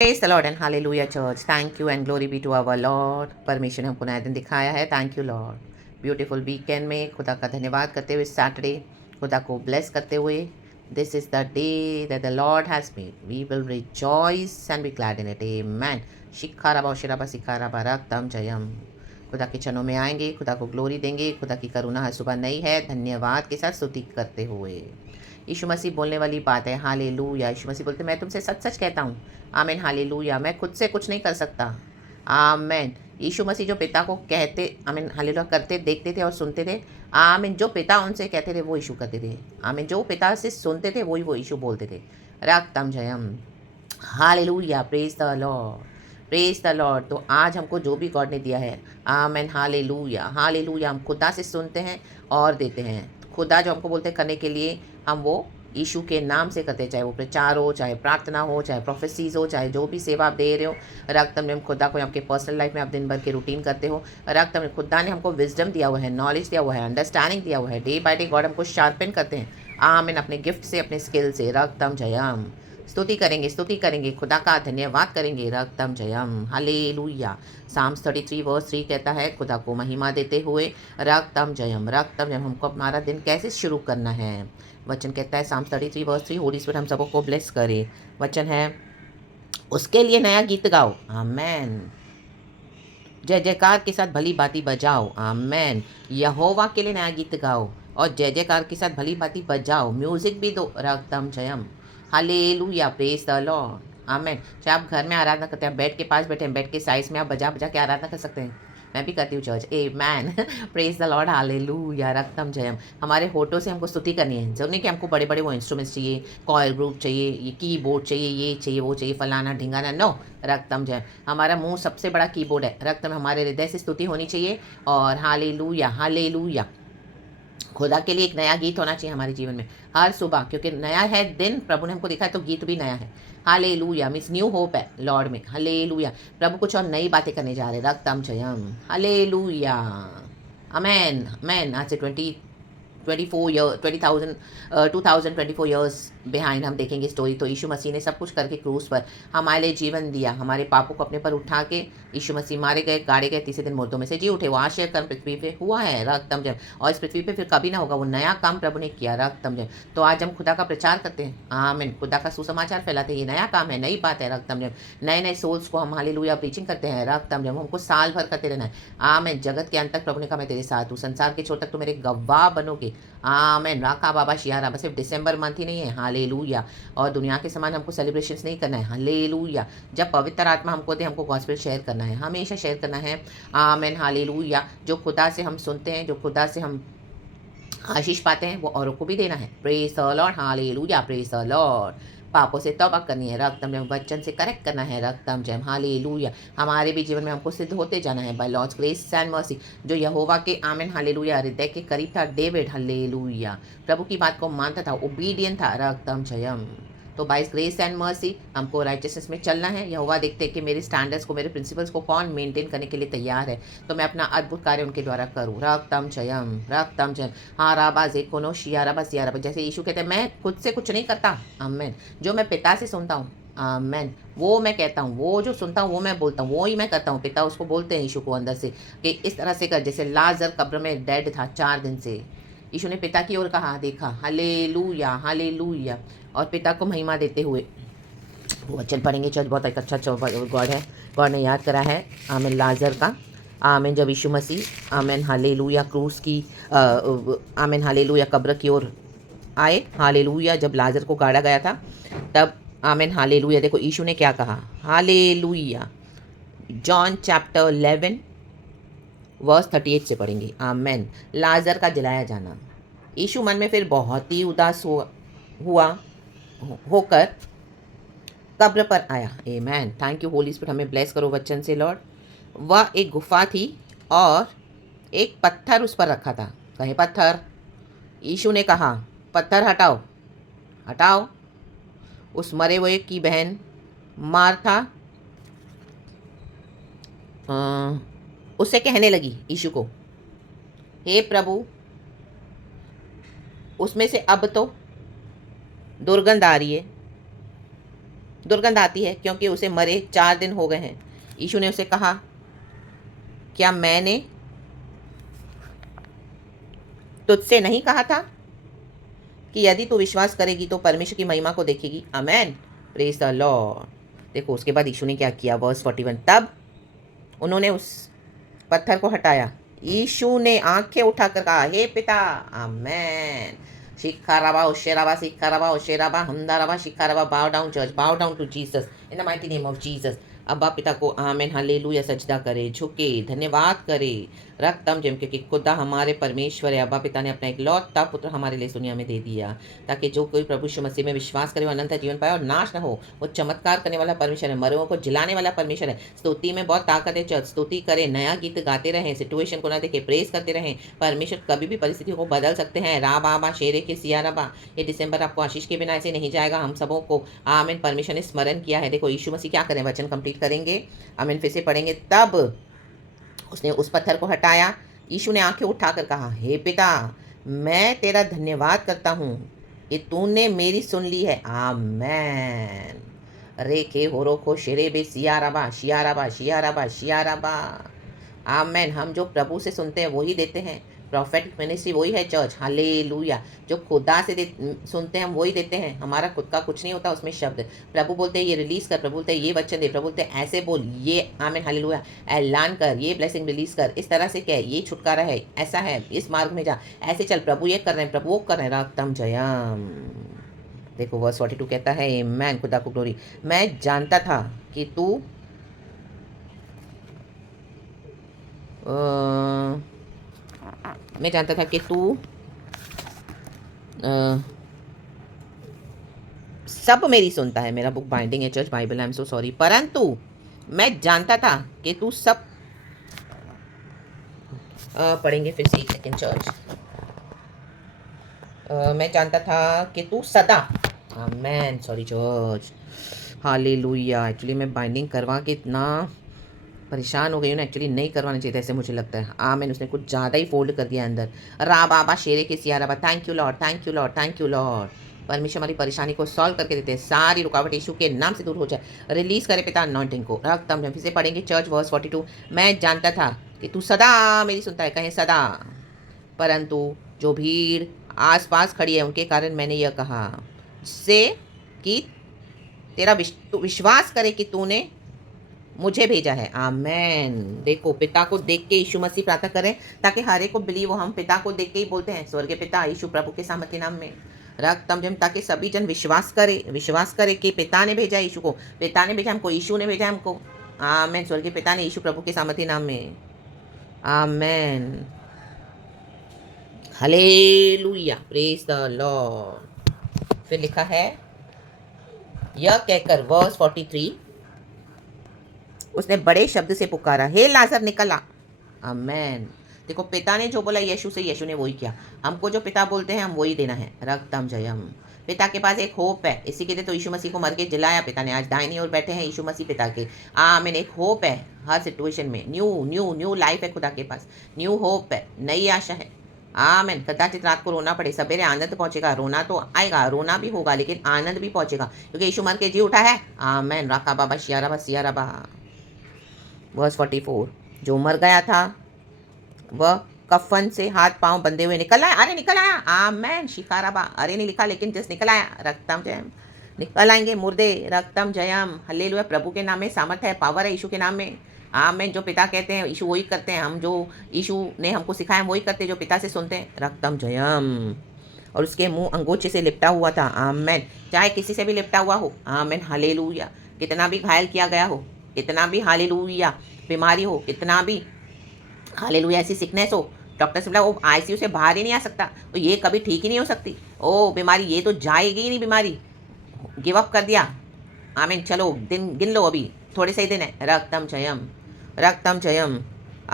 Praise the Lord and hallelujah church. Thank you and glory be to our Lord. परमेश्वर ने हमको नया दिन दिखाया है। Thank you Lord. Beautiful weekend में खुदा का धन्यवाद करते हुए सैटरडे खुदा को ब्लेस करते हुए this is the day that the Lord has made, we will rejoice and be glad in it. Amen. शिखाराबा शिराबा सिखाराबा रक्तम जयम। खुदा के चरणों में आएंगे, खुदा को ग्लोरी देंगे। खुदा की करुणा हर सुबह नई है, धन्यवाद के साथ स्तुति करते हुए। यीशु मसीह बोलने वाली बात है, हालेलुया। यीशु मसीह बोलते मैं तुमसे सच सच कहता हूँ, आमीन, हालेलुया। मैं खुद से कुछ नहीं कर सकता, आमीन। यीशु मसीह जो पिता को कहते, आमीन, हालेलुया, करते देखते थे और सुनते थे, आमीन। जो पिता उनसे कहते थे वो यीशु करते थे, आमीन। जो पिता से सुनते थे वही वो यीशु बोलते थे। रक्तम जयम, hallelujah, praise the Lord, praise the Lord. तो आज हमको जो भी गॉड ने दिया है, आमीन, हालेलुया, हालेलुया, हम खुदा से सुनते हैं और देते हैं। खुदा जो हमको बोलते हैं करने के लिए, हम वो यीशु के नाम से करते, चाहे वो प्रचार हो, चाहे प्रार्थना हो, चाहे प्रोफेसीज हो, चाहे जो भी सेवा आप दे रहे हो। रक्त में खुदा को आपके पर्सनल लाइफ में आप दिन भर के रूटीन करते हो। रक्त में खुदा ने हमको विजडम दिया हुआ है, नॉलेज दिया हुआ है, अंडरस्टैंडिंग दिया हुआ है। डे बाय डे गॉड हमको शार्पन करते हैं, आमीन, अपने गिफ्ट से, अपने स्किल से। रक्तम जयम, स्तुति करेंगे, स्तुति करेंगे, खुदा का धन्यवाद करेंगे। रक्तम जयम, हालेलुया। साम्स 33 वर्स 3 कहता है, खुदा को महिमा देते हुए रक्तम जयम, रक्तम जयम। हमको हमारा दिन कैसे शुरू करना है, वचन कहता है साम्स 33 वर्स 3। होली स्पिरिट हम सबको ब्लेस करे। वचन है, उसके लिए नया गीत गाओ, आमेन। जय जयकार के साथ भली बाती बजाओ, आमेन। यहोवा के लिए नया गीत गाओ और जय जयकार के साथ भली बाती बजाओ। म्यूजिक भी दो, रक्तम जयम, हालेलुया, प्रेज द लॉर्ड, आमेन। चाहे आप घर में आराधना करते हैं, बेड के पास बैठे हैं, बेड के साइज में आप बजा बजा के आराधना कर सकते हैं। मैं भी करती हूँ church, man. Praise the Lord, hallelujah, रक्तम जयम। हमारे होठों से हमको स्तुति करनी है। जरूर नहीं कि हमको बड़े बड़े वो इंस्ट्रूमेंट्स चाहिए, कॉयल ग्रुप चाहिए, ये कीबोर्ड चाहिए, ये चाहिए, वो चाहिए, फलाना ढिंगाना, नो। रक्तम जयम, हमारा मुंह सबसे बड़ा कीबोर्ड है। रक्तम, हमारे हृदय से स्तुति होनी चाहिए और हालेलुया, हालेलुया। खुदा के लिए एक नया गीत होना चाहिए हमारे जीवन में हर सुबह, क्योंकि नया है दिन, प्रभु ने हमको दिखा है, तो गीत भी नया है। हालेलुया मीन्स न्यू होप है लॉर्ड में। हालेलुया, प्रभु कुछ और नई बातें करने जा रहे। रक्तम जयम, हालेलुया, अमेन, अमेन। आज से 24 ईयर 20,000 2024 ईयर्स बिहाइंड हम देखेंगे स्टोरी। तो यीशु मसीह ने सब कुछ करके क्रूस पर हमारे लिए जीवन दिया, हमारे पापों को अपने पर उठा के यीशु मसीह मारे गए, गाड़े गए, तीसरे दिन मुर्दों में से जी उठे। वो आश्चर्य कर्म पृथ्वी पे हुआ है, रक्तम जयम। और इस पृथ्वी पे फिर कभी ना होगा, वो नया काम प्रभु ने किया, रक्तम जयम। तो आज हम खुदा का प्रचार करते हैं, आमीन। खुदा का सुसमाचार फैलाते हैं, ये नया काम है, नई बात है, रक्तम जयम। नए नए सोल्स को हम हालेलुया प्रीचिंग करते हैं, रक्तम जयम। हमको साल भर करते रहना है, आमीन। जगत के अंत तक प्रभु ने कहा मैं तेरे साथ हूँ, संसार के छोर तक तो मेरे गवाह बनोगे, आमीन। राका बाबा शियारा, बस सिर्फ दिसंबर मंथ ही नहीं है, हालेलुया। और दुनिया के समान हमको सेलिब्रेशंस नहीं करना है, हालेलुया। जब पवित्र आत्मा हमको दे, हमको गॉस्पेल शेयर करना है, हमेशा शेयर करना है, आमीन, हालेलुया। जो खुदा से हम सुनते हैं, जो खुदा से हम आशीष पाते हैं, वो औरों को भी देना है। Praise the Lord, hallelujah, praise the Lord. पापों से तौबा करनी है, रक्तम जयम। वचन से करेक्ट करना है, रक्तम जयम, हालेलुया। हमारे भी जीवन में हमको सिद्ध होते जाना है by Lord's grace and mercy. जो यहोवा के, आमीन, हालेलुया, हृदय के करीब था, डेविड, हालेलुया, प्रभु की बात को मानता था, ओबीडियंट था, रक्तम जयम। तो बाय ग्रेस एंड मर्सी हमको राइटियसनेस में चलना है। यहोवा देखते हैं कि मेरे स्टैंडर्ड्स को, मेरे प्रिंसिपल्स को कौन मेंटेन करने के लिए तैयार है, तो मैं अपना अद्भुत कार्य उनके द्वारा करूँ, रक्तम जयम, रक्तम जयम। हाँ राबा जेकोनो शियाराबा सियाराबा, जैसे यीशु कहते हैं मैं खुद से कुछ नहीं करता, आमीन। जो मैं पिता से सुनता हूँ, आमीन, वो मैं कहता हूँ, वो जो सुनता हूँ वो मैं बोलता हूँ, वो ही मैं करता हूँ। पिता उसको बोलते हैं यीशु को अंदर से कि इस तरह से कर, जैसे लाजर कब्र में डेड था 4 दिन से। यीशु ने पिता की ओर कहा, देखा, हालेलुया, हालेलुया, और पिता को महिमा देते हुए वो वचन पढ़ेंगे। चर्च बहुत एक अच्छा गॉड है, गॉड ने याद करा है, आमीन, लाजर का, आमीन। जब यीशु मसीह, आमीन, हालेलुया, क्रूस की, आमीन, हालेलुया, कब्र की ओर आए, हालेलुया, जब लाजर को गाड़ा गया था तब, आमीन, हालेलुया, देखो यीशु ने क्या कहा, हालेलुया। जॉन चैप्टर 11 वर्स 38 से पढ़ेंगे, आमीन। लाजर का जलाया जाना। यीशु मन में फिर बहुत ही उदास हुआ होकर कब्र पर आया, आमेन। थैंक यू होली स्पिरिट, हमें ब्लेस करो वचन से लॉर्ड। वह एक गुफा थी और एक पत्थर उस पर रखा था। कहे पत्थर, यीशु ने कहा पत्थर हटाओ, हटाओ। उस मरे हुए की बहन मार्था उससे कहने लगी यीशु को, हे प्रभु, उसमें से अब तो दुर्गंध आ रही है, दुर्गंध आती है क्योंकि उसे मरे 4 दिन हो गए हैं। यीशु ने उसे कहा, क्या मैंने तुझसे नहीं कहा था कि यदि तू विश्वास करेगी तो परमेश्वर की महिमा को देखेगी? आमेन, प्रेज द लॉर्ड। देखो उसके बाद यीशु ने क्या किया, वर्स 41, तब उन्होंने उस पत्थर को हटाया। यीशु ने आंखें उठाकर कहा, हे पिता, आमेन, शिखाराबा उशेराबा शिखाराबा उशेराबा हमदाराबा शिखाराबा, bow down church, bow down to Jesus in the mighty name of Jesus. अब्बा पिता को आमेन हालेलुया सजदा करे, झुके, धन्यवाद करे, रक्तम जिम, क्योंकि खुदा हमारे परमेश्वर है। अब्बा पिता ने अपना एक लौता पुत्र हमारे लिए दुनिया में दे दिया, ताकि जो कोई प्रभु यीशु मसीह में विश्वास करे वो अनंत जीवन पाए और नाश न हो। वो चमत्कार करने वाला परमेश्वर है, मरे हुओं को जिलाने वाला परमेश्वर है। स्तुति में बहुत ताकत है चर्च, स्तुति करें, नया गीत गाते रहें, सिचुएशन को ना देखे, प्रेस करते रहें। परमेश्वर कभी भी परिस्थितियों को बदल सकते हैं। रा बाबा शेरे के सिया रबा, ये दिसंबर आपको आशीष के बिना ऐसे नहीं जाएगा। हम सबों को आमीन परमेश्वर ने स्मरण किया है। देखो यीशु मसीह क्या करें, वचन कंप्लीट करेंगे, आमीन, फिर से पढ़ेंगे। तब उसने उस पत्थर को हटाया। यीशु ने आंखें उठाकर कहा, हे पिता, मैं तेरा धन्यवाद करता हूँ कि तूने मेरी सुन ली है। आमेन। रेखे होरोखो शेरेबे सियाराबा शियाराबा शियाराबा शियाराबा। आमेन। हम जो प्रभु से सुनते हैं वही देते हैं। प्रॉफेटिक मिनिस्ट्री वही है चर्च, हालेलुया। जो खुदा से सुनते हैं हम वही देते हैं। हमारा खुद का कुछ नहीं होता उसमें शब्द। प्रभु बोलते हैं ये रिलीज कर, प्रभु बोलते हैं ये वचन दे, प्रभु बोलते हैं ऐसे बोल, ये आमीन हालेलुया ऐलान कर, ये ब्लेसिंग रिलीज कर, इस तरह से क्या है, ये छुटकारा है, ऐसा है, इस मार्ग में जा, ऐसे चल, प्रभु ये कर रहे हैं, प्रभु वो कर रहे हैं। रक्तम जयम। देखो वर्स 42 कहता है, आमेन, खुदा को ग्लोरी। मैं जानता था कि तू मैं जानता था कि तू सब मेरी सुनता है। मेरा बुक बाइंडिंग है church, Bible, I am so sorry. परंतु मैं जानता था कि तू सब पढ़ेंगे फिर से एक सेकेंड चर्च। मैं जानता था कि तू सदा, आमेन, सॉरी चर्च, हालेलुया। एक्चुअली मैं बाइंडिंग करवा के इतना परेशान हो गई हूँ ना, एक्चुअली नहीं करवाना चाहिए था, ऐसे मुझे लगता है। आमीन, उसने कुछ ज़्यादा ही फोल्ड कर दिया अंदर। रा बाबा शेरे के सिया रबा, thank you Lord, thank you Lord, thank you Lord. परमेश्वर हमारी परेशानी को सॉल्व करके देते हैं। सारी रुकावट यीशु के नाम से दूर हो जाए। रिलीज करे पिता अनॉइंटिंग को। रक्तम फिर से पढ़ेंगे चर्च, वर्स 42। मैं जानता था कि तू सदा मेरी सुनता है, कहें सदा। परंतु जो भीड़ आसपास खड़ी है उनके कारण मैंने यह कहा, जिससे कि तेरा विश्वास करे कि तूने मुझे भेजा है। आमेन। देखो पिता को देख के यीशु मसीह प्रार्थना करें, ताकि हर एक को बिलीव हो। हम पिता को देख के ही बोलते हैं, स्वर्गीय पिता यीशु प्रभु के सामर्थ्य नाम में रक्तम जम, ताकि सभी जन विश्वास करे कि पिता ने भेजा यीशु को, पिता ने भेजा हमको, यीशु ने भेजा हमको। आमेन। स्वर्गीय पिता ने यीशु प्रभु के सामर्थ्य नाम में। आमेन, हालेलुया, प्रेज द लॉर्ड। फिर लिखा है, यह कहकर वर्स 43, उसने बड़े शब्द से पुकारा, हे लाजर निकल आ। आमेन। देखो पिता ने जो बोला यीशु से, यीशु ने वही किया। हमको जो पिता बोलते हैं हम वही देना है। रक्तम जयम। पिता के पास एक होप है, इसी के लिए तो यीशु मसीह को मर के जिलाया पिता ने। आज दाहिनी ओर बैठे हैं यीशु मसीह पिता के। आमीन। एक होप है हर सिचुएशन में। न्यू लाइफ है खुदा के पास, न्यू होप है, नई आशा है। आमीन। कदाचित रात को रोना पड़े, सवेरे आनंद पहुंचेगा। रोना तो आएगा, रोना भी होगा, लेकिन आनंद भी पहुंचेगा, क्योंकि यीशु मर के जी उठा है। आमीन। राका बाबा सियाराबा सियाराबा। वर्स 44, जो मर गया था वह कफन से हाथ पांव बंधे हुए निकल आया। अरे निकल आया। आमेन। शिकाराबा, अरे नहीं लिखा, लेकिन जस्ट निकल आया। रक्तम जयम। निकल आएंगे मुर्दे। रक्तम जयम। हल्लेलुया। प्रभु के नाम में सामर्थ्य है, पावर है यीशु के नाम में। आमेन। जो पिता कहते हैं यीशु वही करते हैं। हम जो यीशु ने हमको सिखाया वही करते हैं, जो पिता से सुनते हैं। रक्तम जयम। और उसके मुंह अंगोछे से लिपटा हुआ था। आमेन। चाहे किसी से भी लिपटा हुआ हो। आमेन। हालेलुया। कितना भी घायल किया गया हो, कितना भी हालेलुया बीमारी हो, कितना भी हालेलुया ऐसी सिकनेस हो, डॉक्टर से बोला वो आईसीयू से बाहर ही नहीं आ सकता, तो ये कभी ठीक ही नहीं हो सकती। ओ बीमारी ये तो जाएगी ही नहीं, बीमारी गिव अप कर दिया। आमीन। चलो दिन गिन लो, अभी थोड़े से ही दिन है। रक्तम जयम, रक्तम जयम।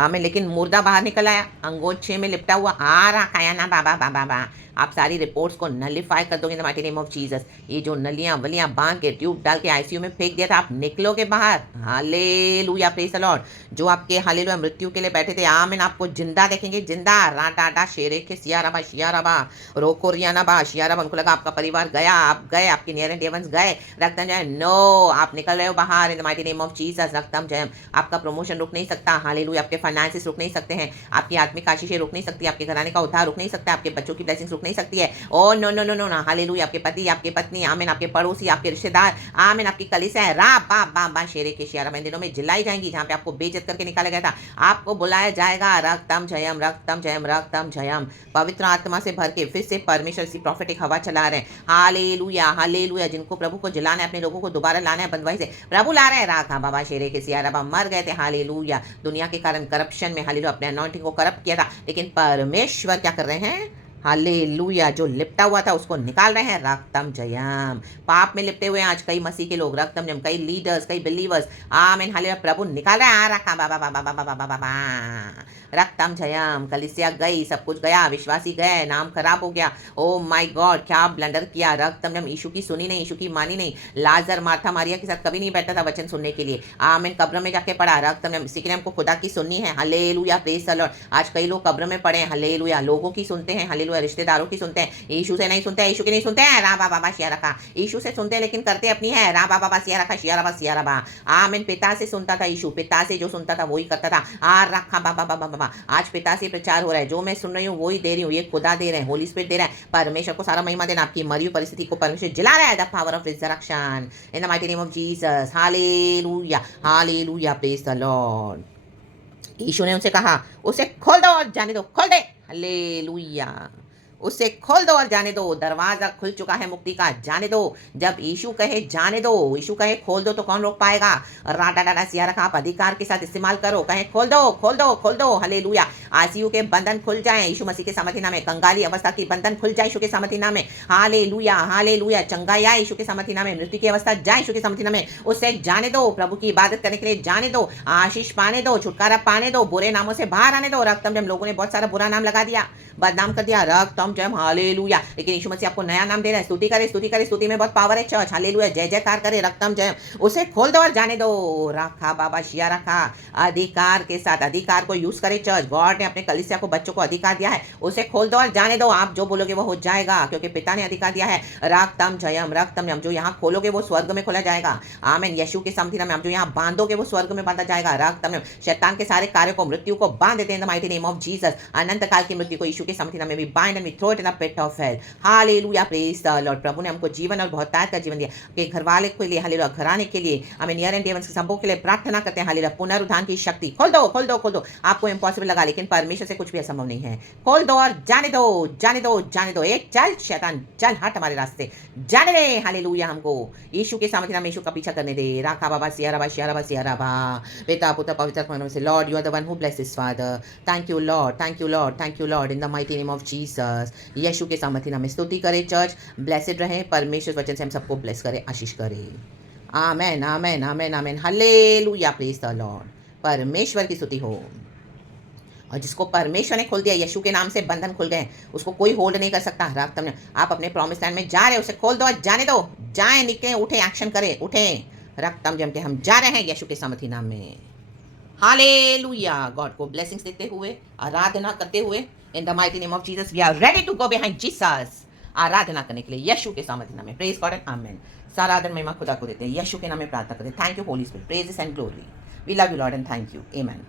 में लेकिन मुर्दा बाहर निकल आया, अंगोछे में लिपटा हुआ आ रहा खाया ना बाबा बाबा बा। आप सारी रिपोर्ट्स को नलिफाई कर दोगे इन the mighty name of Jesus. ये जो नलियां वलियां बांध के ट्यूब डाल के आईसीयू में फेंक दिया था, आप निकलोगे बाहर। Hallelujah praise the Lord. जो आपके हालेलुया मृत्यु के लिए बैठे थे, आमीन, आपको जिंदा देखेंगे, जिंदा। राटा शेरे के सियाराबा शियाराबा रोको रियाना बा शियाराबा। उनको लगा आपका परिवार गया, आप गए, आपके नियर एंड डियर वंस गए, रक्तम जयम। नो, आप निकल रहे हो बाहर in the mighty name of Jesus. रक्तम जयम। आपका प्रमोशन रुक नहीं सकता, हालेलुया। आपके फाइनेंसेस रुक नहीं सकते हैं, आपकी आत्मिक आशीषें रुक नहीं सकती, आपके घराने का उद्धार रुक नहीं सकता, आपके बच्चों की ब्लेसिंग्स रुक नहीं सकती है। Oh no no no no ना, हालेलुया। आपके पति, आपके पत्नी, आमीन, आपके पड़ोसी, आपके रिश्तेदार, आमीन, आपकी कलीसिया है, रा बा बा बा शेरे के शियारा में दिनों में जिलाई जाएंगी। जहाँ पे आपको बेइज्जत करके निकाला गया था, आपको बुलाया जाएगा। रक्तम जयम, रक्तम जयम, रक्तम जयम। पवित्र आत्मा से भर के फिर से परमेश्वर सी प्रॉफिटिक हवा चला रहे हैं। Hallelujah hallelujah. जिनको प्रभु को जलाना है, अपने लोगों को दोबारा लाना है बंदवाई से, प्रभु ला रहे हैं। राखा बाबा शेरे के सियारा बा मर गए थे, हालेलुया, दुनिया के कारण करप्शन में, हालेलुया, अपने अनॉइंटिंग को करप्ट किया था, लेकिन परमेश्वर क्या कर रहे हैं, हालेलुया, जो लिपटा हुआ था उसको निकाल रहे हैं। रक्तम जयम। पाप में लिपटे हुए हैं आज कई मसीह के लोग, रक्तम जयम, कई लीडर्स, कई बिलीवर्स, आमीन, हालेलुया, प्रभु निकाल रहे हैं। रखा बाबा बाबा बाबा बाबा बाबा। रक्तम जयम। कलीसिया गई, सब कुछ गया, विश्वासी गए, नाम खराब हो गया। ओ माय गॉड, क्या ब्लंडर किया। रक्तम जयम। यीशु की सुनी नहीं, यीशु की मानी नहीं। लाजर मार्था मारिया के साथ कभी नहीं बैठा था वचन सुनने के लिए, आमीन, कब्र में जाके पड़ा। रक्तम जयम। सिकरम को खुदा की सुननी है, हालेलुया, प्रेज द लॉर्ड। आज कई लोग कब्र में पड़े हैं, हालेलुया, लोगों की सुनते हैं, हालेलुया, रिश्तेदारों की सुनते हैं, यीशु से नहीं सुनते हैं, यीशु की नहीं सुनते हैं। रा बाबा शिया रखा। यीशु से सुनते हैं लेकिन करते अपनी है। रा बाबा शिया रखा, शिया रबा सिया रबा। आमीन। पिता से सुनता था यीशु, पिता से जो सुनता था वही करता था। आ रखा बाबा बाबा बाबा। आज पिता से प्रचार हो रहा है, जो मैं सुन रही हूँ वही दे रही हूँ, ये खुदा दे रहे हैं, होली स्पिरिट दे रहा है। परमेश्वर को सारा महिमा देना। आपकी मरी हुई परिस्थिति को परमेश्वर जला रहा है, the power of resurrection in the mighty name of Jesus. Hallelujah hallelujah, praise the Lord. Yeshu ने उनसे कहा, उसे खोल दो और जाने दो, खोल दे। हालेलुया। उसे खोल दो और जाने दो। दरवाजा खुल चुका है मुक्ति का, जाने दो। जब यीशु कहे जाने दो, यीशु कहे खोल दो, तो कौन रोक पाएगा। राडा डाडा सिया रखा। आप अधिकार के साथ इस्तेमाल करो, कहे खोल दो खोल दो खोल दो। हालेलुया। आईसीयू के बंधन खुल जाए यीशु मसीह के सामर्थ्य नाम में। कंगाली अवस्था की बंधन खुल जाए यीशु के सामर्थ्य नाम में। Hallelujah hallelujah. चंगाई आए यीशु के सामर्थ्य नाम में। मृत्यु की अवस्था जाए यीशु के सामर्थ्य नाम में। उससे जाने दो, प्रभु की इबादत करने के लिए जाने दो, आशीष पाने दो, छुटकारा पाने दो, बुरे नामों से बाहर आने दो। रक्तम जयम। लोगों ने बहुत सारा बुरा नाम लगा दिया, बदनाम कर दिया। रक्तम जयम। हालेलुया। लेकिन यीशु मसीह आपको नया नाम दे रहा है। स्तुति करे, स्तुति करे, स्तुति में बहुत पावर है चर्च। हालेलुया। जय जयकार करे। रक्तम जयम। उसे खोल दो और जाने दो। रखा बाबा शिया रखा। अधिकार के साथ, अधिकार को यूज करे चर्च। गॉड ने अपने कलीसिया को, बच्चों को अधिकार दिया है, उसे खोल दो और जाने दो। आप जो बोलोगे वो हो जाएगा, क्योंकि पिता ने अधिकार दिया है। रक्तम जयम, रक्तम जयम। जो यहाँ खोलोगे वो स्वर्ग में खोला जाएगा, आमीन, यीशु के सामर्थ्य नाम में। आप जो यहाँ बांधोगे वो स्वर्ग में बांधा जाएगा। रक्तम जयम। शैतान के सारे कार्यों को, मृत्यु को बांध देते हैं in the mighty name of Jesus. अनंत काल की मृत्यु को यीशु के सामर्थ्य नाम में भी bind and we throw it in the pit of hell. Hallelujah, praise the Lord. प्रभु ने हमको जीवन और बहुतायत का जीवन दिया, कि घर वाले के लिए, हालेलुया, घराने के लिए, हमें नियर एंड डियर वंस के संभोग के लिए प्रार्थना करते हैं। हालेलुया। पुनरुत्थान की शक्ति खोल दो खोल दो खोल दो। आपको इम्पॉसिबल लगा, लेकिन परमेश्वर से कुछ भी असंभव नहीं है। खोल दो और जाने दो, जाने दो, जाने दो। एक चल शैतान, चल हट हमारे रास्ते, जाने दे। हालेलुया। हमको यीशु के सामर्थ्य नाम में यीशु का पीछा करने दे। राखा बाबा सिया रबा शिया रबा सिया रबा। पिता पुत्र पवित्र आत्मा के नाम से। Lord, you are the one who blesses father. Thank you Lord, thank you Lord, thank you Lord, in the mighty name of Jesus. Yeshu के सामर्थ्य नाम में स्तुति करे चर्च। ब्लेसेड रहे, परमेश्वर वचन से हम सबको ब्लेस करे, आशीष करे। Amen amen amen amen. Hallelujah, praise the Lord. परमेश्वर की स्तुति हो। और जिसको परमेश्वर ने खोल दिया, यीशु के नाम से बंधन खुल गए, उसको कोई होल्ड नहीं कर सकता। रक्तम ने, आप अपने प्रॉमिस लैंड में जा रहे हो, उसे खोल दो और जाने दो। जाए, निकले, उठे, एक्शन करें, उठे। रक्तम जम के हम जा रहे हैं यीशु के सामर्थ्य नाम में। हालेलुया। गॉड को ब्लेसिंग्स देते हुए, आराधना करते हुए, in the mighty name of Jesus we are ready to go behind Jesus. आराधना करने के लिए यीशु के सामर्थ्य नाम में। Praise God and amen. सारा आदर महिमा खुदा को देते हैं, यीशु के नाम में प्रार्थना करते हैं। Thank you holy spirit, praises and glory. We love you Lord and thank you. Amen.